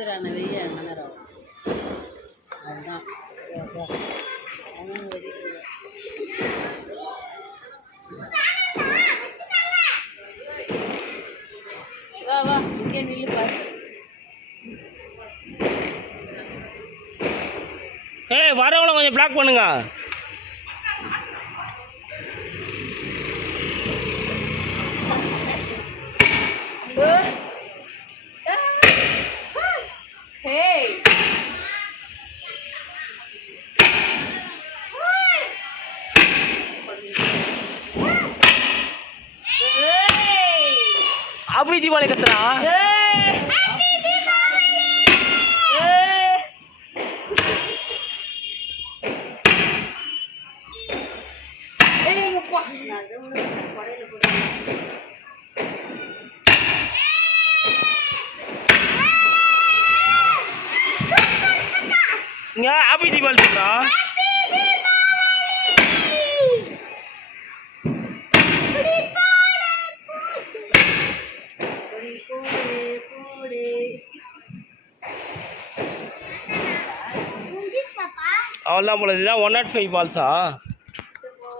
எடுக்கிறான வெய்ய மணரம் அதுதான் அவன் வெடிக்கிறது. வா வா இங்கே நில்லு பாரு. ஏய் வரவங்கள கொஞ்சம் பிளாக் பண்ணுங்க. அப்படி தீபாவளி கத்துறா. இங்க அப்படி தீபாவளி சொல்றா. அவ்வளோதான் போல. இதுதான் 105 ஃபால்ஸா?